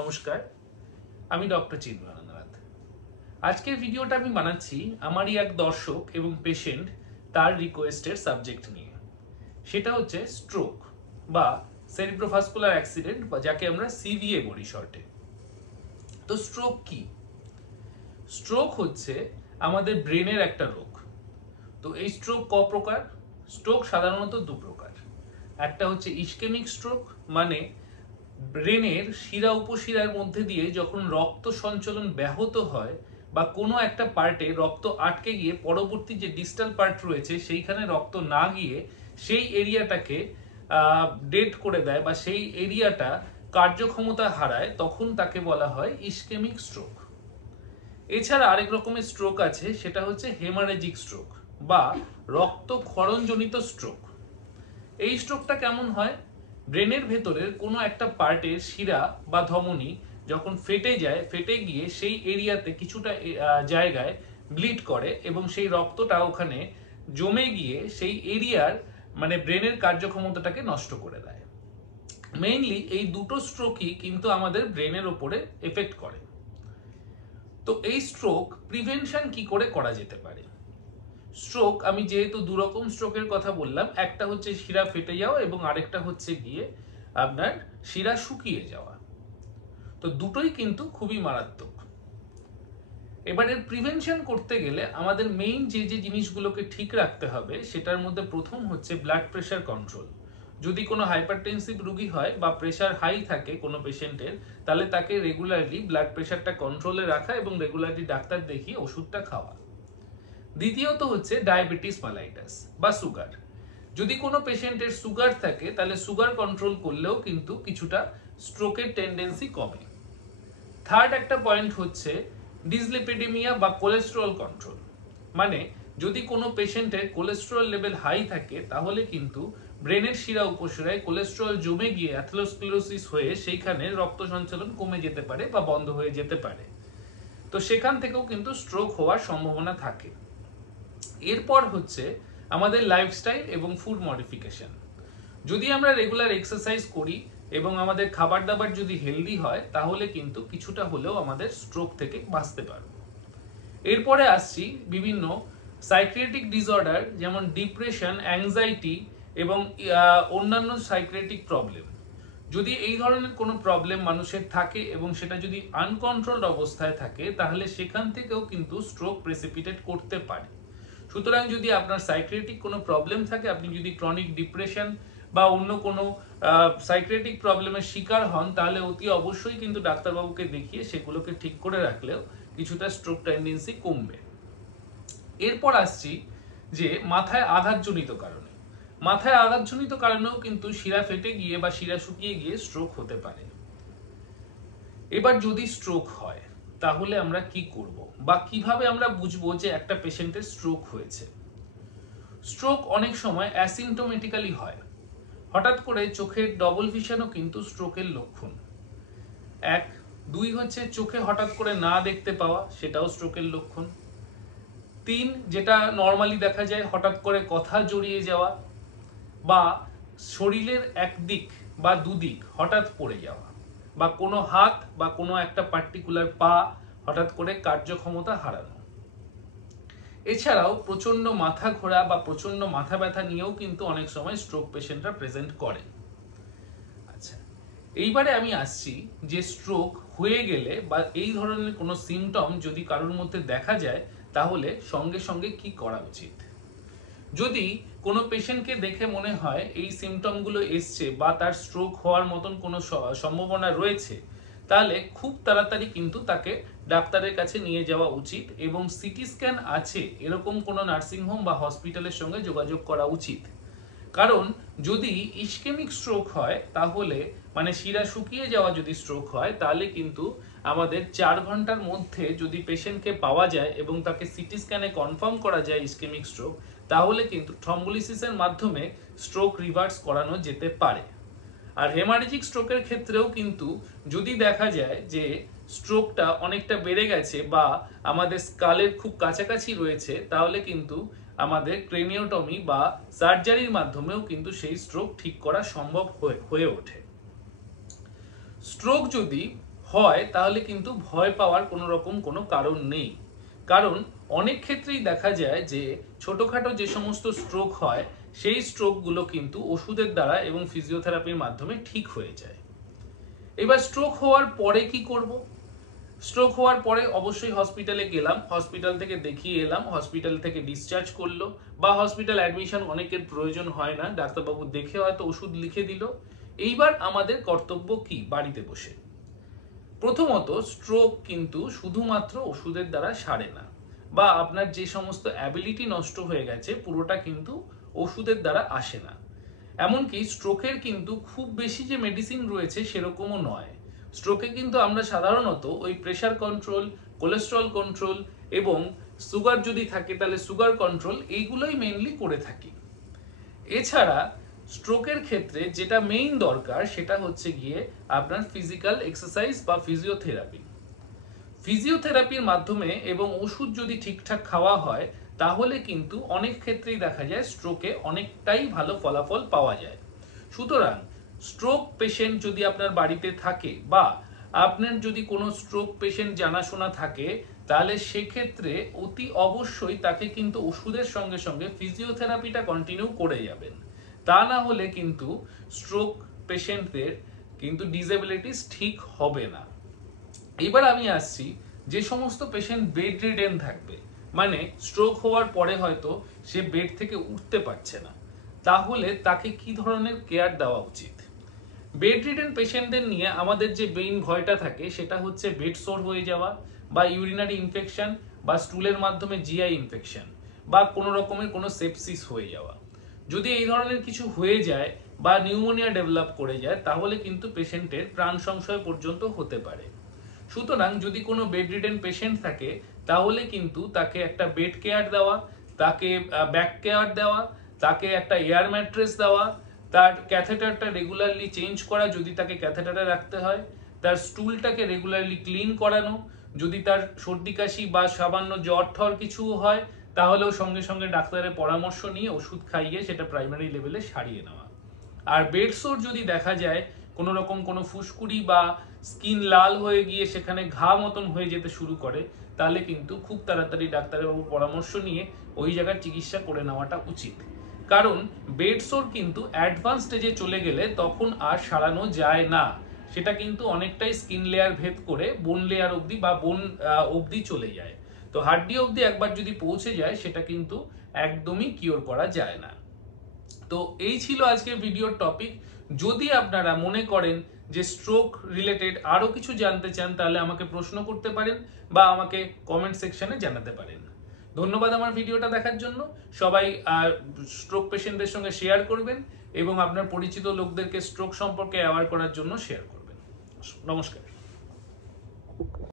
নমস্কার, আমি ডক্টর চিন্ময়ানন্দ। আজকের ভিডিওটা আমি বানাচ্ছি আমারই এক দর্শক এবং পেশেন্ট তার রিকোয়েস্টের সাবজেক্ট নিয়ে। সেটা হচ্ছে স্ট্রোক বা সেরিব্রোভাস্কুলার অ্যাক্সিডেন্ট, বা যাকে আমরা সিভিএ বলি শর্টে। তো স্ট্রোক কি? স্ট্রোক হচ্ছে আমাদের ব্রেনের একটা রোগ। তো এই স্ট্রোক ক প্রকার? স্ট্রোক সাধারণত দু প্রকার। একটা হচ্ছে ইসকেমিক স্ট্রোক, মানে ব্রেনের শিরা উপশিরার মধ্যে দিয়ে যখন রক্ত সঞ্চালন ব্যাহত হয় বা কোনো একটা পার্টে রক্ত আটকে গিয়ে পরবর্তী যে ডিস্টাল পার্ট রয়েছে সেইখানে রক্ত না গিয়ে সেই এরিয়াটাকে ডেড করে দেয় বা সেই এরিয়াটা কার্যক্ষমতা হারায়, তখন তাকে বলা হয় ইসকেমিক স্ট্রোক। এছাড়া আরেক রকমের স্ট্রোক আছে, সেটা হচ্ছে হেমারেজিক স্ট্রোক বা রক্তক্ষরণজনিত স্ট্রোক। এই স্ট্রোকটা কেমন হয়? ব্রেনের ভেতরের কোনো একটা পার্টের শিরা বা ধমনী যখন ফেটে যায়, ফেটে গিয়ে সেই এরিয়াতে কিছুটা জায়গায় ব্লিড করে এবং সেই রক্তটা ওখানে জমে গিয়ে সেই এরিয়ার মানে ব্রেনের কার্যক্ষমতাটাকে নষ্ট করে দেয়। মেইনলি এই দুটো স্ট্রোকই কিন্তু আমাদের ব্রেনের ওপরে এফেক্ট করে। তো এই স্ট্রোক প্রিভেনশন কি করে করা যেতে পারে? স্ট্রোক, আমি যেহেতু দু রকম স্ট্রোকের কথা বললাম, একটা হচ্ছে শিরা ফেটে যাওয়া এবং আরেকটা হচ্ছে গিয়ে আপনার শিরা শুকিয়ে যাওয়া। তো দুটোই কিন্তু খুবই মারাত্মক। এবার এর প্রিভেনশন করতে গেলে আমাদের মেইন যে জিনিসগুলোকে ঠিক রাখতে হবে, সেটার মধ্যে প্রথম হচ্ছে ব্লাড প্রেশার কন্ট্রোল। যদি কোনো হাইপারটেনসিভ রোগী হয় বা প্রেশার হাই থাকে কোনো পেশেন্টের, তাহলে তাকে রেগুলারলি ব্লাড প্রেশারটা কন্ট্রোলে রাখা এবং রেগুলারলি ডাক্তার দেখিয়ে ওষুধটা খাওয়া। দ্বিতীয়ত হচ্ছে ডায়াবেটিস মেলাইটাস বা সুগার। যদি কোনো পেশেন্টের সুগার থাকে তাহলে সুগার কন্ট্রোল করলেও কিন্তু কিছুটা স্ট্রোকের টেন্ডেন্সি কমে। থার্ড একটা পয়েন্ট হচ্ছে ডিসলিপিডেমিয়া বা কোলেস্টেরল কন্ট্রোল। মানে যদি কোনো পেশেন্টের কোলেস্টেরল লেভেল হাই থাকে তাহলে কিন্তু ব্রেনের শিরা উপশিরায় কোলেস্টেরল জমে গিয়ে অ্যাথেরোস্ক্লেরোসিস হয়ে সেইখানে রক্ত সঞ্চালন কমে যেতে পারে বা বন্ধ হয়ে যেতে পারে। তো সেখান থেকেও কিন্তু স্ট্রোক হওয়ার সম্ভাবনা থাকে। এরপর হচ্ছে আমাদের লাইফস্টাইল এবং ফুড মডিফিকেশন। যদি আমরা রেগুলার এক্সারসাইজ করি এবং আমাদের খাবার দাবার যদি হেলদি হয়, তাহলে কিন্তু কিছুটা হলেও আমাদের স্ট্রোক থেকে বাঁচতে পারবো। এরপরে আসছি বিভিন্ন সাইকিয়াট্রিক ডিসঅর্ডার, যেমন ডিপ্রেশন, অ্যাংজাইটি এবং অন্যান্য সাইকিয়াট্রিক প্রবলেম। যদি এই ধরনের কোনো প্রবলেম মানুষের থাকে এবং সেটা যদি আনকন্ট্রোলড অবস্থায় থাকে, তাহলে সেখান থেকেও কিন্তু স্ট্রোক প্রেসিপিটেট করতে পারে। সুতরাং যদি আপনার সাইকিয়াট্রিক কোনো প্রবলেম থাকে, আপনি যদি ক্রনিক ডিপ্রেশন বা অন্য কোনো সাইকিয়াট্রিক প্রবলেমের শিকার হন, তাহলে অতি অবশ্যই কিন্তু ডাক্তারবাবুকে দেখিয়ে সেগুলোকে ঠিক করে রাখলেও কিছুটা স্ট্রোক টেন্ডেন্সি কমবে। এরপর আসছি যে মাথায় আঘাতজনিত কারণে। মাথায় আঘাতজনিত কারণেও কিন্তু শিরা ফেটে গিয়ে বা শিরা শুকিয়ে গিয়ে স্ট্রোক হতে পারে। এবার যদি স্ট্রোক হয় তাহলে আমরা কি করব বা কিভাবে আমরা বুঝবো যে একটা পেশেন্টের স্ট্রোক হয়েছে? স্ট্রোক অনেক সময় অ্যাসিম্পটোমেটিক্যালি হয়। হঠাৎ করে চোখের ডবল ভিশনও কিন্তু স্ট্রোকের লক্ষণ। এক, দুই হচ্ছে চোখে হঠাৎ করে না দেখতে পাওয়া, সেটাও স্ট্রোকের লক্ষণ। তিন, যেটা নর্মালি দেখা যায়, হঠাৎ করে কথা জড়িয়ে যাওয়া বা শরীরের একদিক বা দুদিক হঠাৎ পড়ে যাওয়া, বা কোনো হাত বা কোনো একটা পার্টিকুলার পা হঠাৎ করে কার্যক্ষমতা হারানো। এছাড়াও প্রচন্ড মাথা ঘোরা বা প্রচন্ড মাথা ব্যথা নিয়েও কিন্তু অনেক সময় স্ট্রোক পেশেন্টরা প্রেজেন্ট করে। আচ্ছা, এইবারে আমি আসছি যে স্ট্রোক হয়ে গেলে বা এই ধরনের কোনো সিমটম যদি কারোর মধ্যে দেখা যায়, তাহলে সঙ্গে সঙ্গে কি করা উচিত। যদি কোনো পেশেন্টকে দেখে মনে হয় এই সিমটমগুলো এসছে বা তার স্ট্রোক হওয়ার মতন কোনো সম্ভাবনা রয়েছে, তাহলে খুব তাড়াতাড়ি কিন্তু তাকে ডাক্তারের কাছে নিয়ে যাওয়া উচিত এবং সিটি স্ক্যান আছে এরকম কোনো নার্সিংহোম বা হসপিটালের সঙ্গে যোগাযোগ করা উচিত। কারণ যদি ইসকেমিক স্ট্রোক হয়, তাহলে মানে শিরা শুকিয়ে যাওয়া যদি স্ট্রোক হয়, তাহলে কিন্তু আমাদের 4 ঘন্টার মধ্যে যদি পেশেন্টকে পাওয়া যায় এবং তাকে সিটি স্ক্যানে কনফার্ম করা যায় ইসকেমিক স্ট্রোক, তাহলে কিন্তু থ্রম্বোলিসিসের মাধ্যমে স্ট্রোক রিভার্স করানো যেতে পারে। আর হেমারেজিক স্ট্রোকের ক্ষেত্রেও কিন্তু যদি দেখা যায় যে স্ট্রোকটা অনেকটা বেড়ে গেছে বা আমাদের স্কালের খুব কাছাকাছি রয়েছে, তাহলে কিন্তু আমাদের ক্রেনিওটমি বা সার্জারির মাধ্যমেও কিন্তু সেই স্ট্রোক ঠিক করা সম্ভব হয়ে ওঠে। স্ট্রোক যদি হয় তাহলে কিন্তু ভয় পাওয়ার কোনো রকম কোনো কারণ নেই। কারণ অনেক ক্ষেত্রেই দেখা যায় যে ছোটখাটো যে সমস্ত স্ট্রোক হয় সেই স্ট্রোকগুলো কিন্তু ওষুধের দ্বারা এবং ফিজিওথেরাপির মাধ্যমে ঠিক হয়ে যায়। এবার স্ট্রোক হওয়ার পরে কি করব? স্ট্রোক হওয়ার পরে অবশ্যই হসপিটালে গেলাম, হসপিটাল থেকে দেখিয়ে এলাম, হসপিটাল থেকে ডিসচার্জ করলো, বা হসপিটাল অ্যাডমিশন অনেকের প্রয়োজন হয় না, ডাক্তারবাবু দেখে হয়তো ওষুধ লিখে দিল। এইবার আমাদের কর্তব্য কি? বাড়িতে বসে প্রথমত স্ট্রোক কিন্তু শুধুমাত্র ওষুধের দ্বারা সারে না, বা আপনার যে সমস্ত অ্যাবিলিটি নষ্ট হয়ে গেছে পুরোটা কিন্তু ওষুধের দ্বারা আসে না। এমনকি স্ট্রোকের কিন্তু খুব বেশি যে মেডিসিন রয়েছে সেরকমও নয়। স্ট্রোকে কিন্তু আমরা সাধারণত ওই প্রেসার কন্ট্রোল, কোলেস্ট্রল কন্ট্রোল এবং সুগার যদি থাকে তাহলে সুগার কন্ট্রোল, এইগুলোই মেইনলি করে থাকি। এছাড়া স্ট্রোকের ক্ষেত্রে যেটা মেইন দরকার সেটা হচ্ছে গিয়ে আপনার ফিজিক্যাল এক্সারসাইজ বা ফিজিওথেরাপি। ফিজিওথেরাপির মাধ্যমে এবং ওষুধ যদি ঠিকঠাক খাওয়া হয় তাহলে কিন্তু অনেক ক্ষেত্রেই দেখা যায় স্ট্রোকে অনেকটাই ভালো ফলাফল পাওয়া যায়। সুতরাং স্ট্রোক পেশেন্ট যদি আপনার বাড়িতে থাকে বা আপনার যদি কোনো স্ট্রোক পেশেন্ট জানাশোনা থাকে তাহলে সেক্ষেত্রে অতি অবশ্যই তাকে কিন্তু ওষুধের সঙ্গে সঙ্গে ফিজিওথেরাপিটা কন্টিনিউ করে যাবেন। তা না হলে কিন্তু স্ট্রোক পেশেন্টদের কিন্তু ডিসএবিলিটিস ঠিক হবে না। এবার আমি আসছি যে সমস্ত পেশেন্ট বেড রিডেন থাকবে, মানে স্ট্রোক হওয়ার পরে হয়তো সে বেড থেকে উঠতে পারছে না, তাহলে তাকে কি ধরনের কেয়ার দেওয়া উচিত? বেড রিডেন পেশেন্টদের নিয়ে আমাদের যে মেইন ভয়টা থাকে সেটা হচ্ছে বেড সোর হয়ে যাওয়া, বা ইউরিনারি ইনফেকশন, বা স্টুলের মাধ্যমে জিআই ইনফেকশন, বা কোনো রকমের কোনো সেপসিস হয়ে যাওয়া। যদি এই ধরনের কিছু হয়ে যায় বা নিউমোনিয়া ডেভেলপ করে যায় তাহলে কিন্তু পেশেন্টের প্রাণ সংশয় পর্যন্ত হতে পারে। সুতরাং যদি কোনো বেড রিডেন পেশেন্ট থাকে তাহলে কিন্তু তাকে একটা বেড কেয়ার দেওয়া, তাকে ব্যাক কেয়ার দেওয়া, তাকে একটা এয়ার ম্যাট্রেস দেওয়া, তার ক্যাথেটারটা রেগুলারলি চেঞ্জ করা যদি তাকে ক্যাথেটারে রাখতে হয়, তার স্টুলটাকে রেগুলারলি ক্লিন করানো, যদি তার সর্দি কাশি বা সামান্য জ্বর ঠর কিছু হয় তাহলেও সঙ্গে সঙ্গে ডাক্তারের পরামর্শ নিয়ে ওষুধ খাইয়ে সেটা প্রাইমারি লেভেলে সারিয়ে নেওয়া। আর বেড সোর যদি দেখা যায় কোনো রকম কোনো ফুসকুড়ি বা স্কিন লাল হয়ে গিয়ে সেখানে ঘা মতন হয়ে যেতে শুরু করে তাহলে কিন্তু খুব তাড়াতাড়ি ডাক্তারের বাবু পরামর্শ নিয়ে ওই জায়গার চিকিৎসা করে নেওয়াটা উচিত। কারণ বেড সোর কিন্তু অ্যাডভান্স স্টেজে চলে গেলে তখন আর সারানো যায় না, সেটা কিন্তু অনেকটাই স্কিন লেয়ার ভেদ করে বোন লেয়ার অবধি বা বোন অবধি চলে যায়। তো হাড্ডি অবধি একবার যদি পৌঁছে যায় সেটা কিন্তু একদমই কিওর করা যায় না। তো এই ছিল আজকের ভিডিওর টপিক। যদি আপনারা মনে করেন যে স্ট্রোক রিলেটেড আরো কিছু জানতে চান তাহলে আমাকে প্রশ্ন করতে পারেন বা আমাকে কমেন্ট সেকশনে জানাতে পারেন। ধন্যবাদ আমার ভিডিওটা দেখার জন্য। সবাই স্ট্রোক পেশেন্টদের সঙ্গে শেয়ার করবেন এবং আপনার পরিচিত লোকদেরকে স্ট্রোক সম্পর্কে অ্যাওয়ার করার জন্য শেয়ার করবেন। নমস্কার।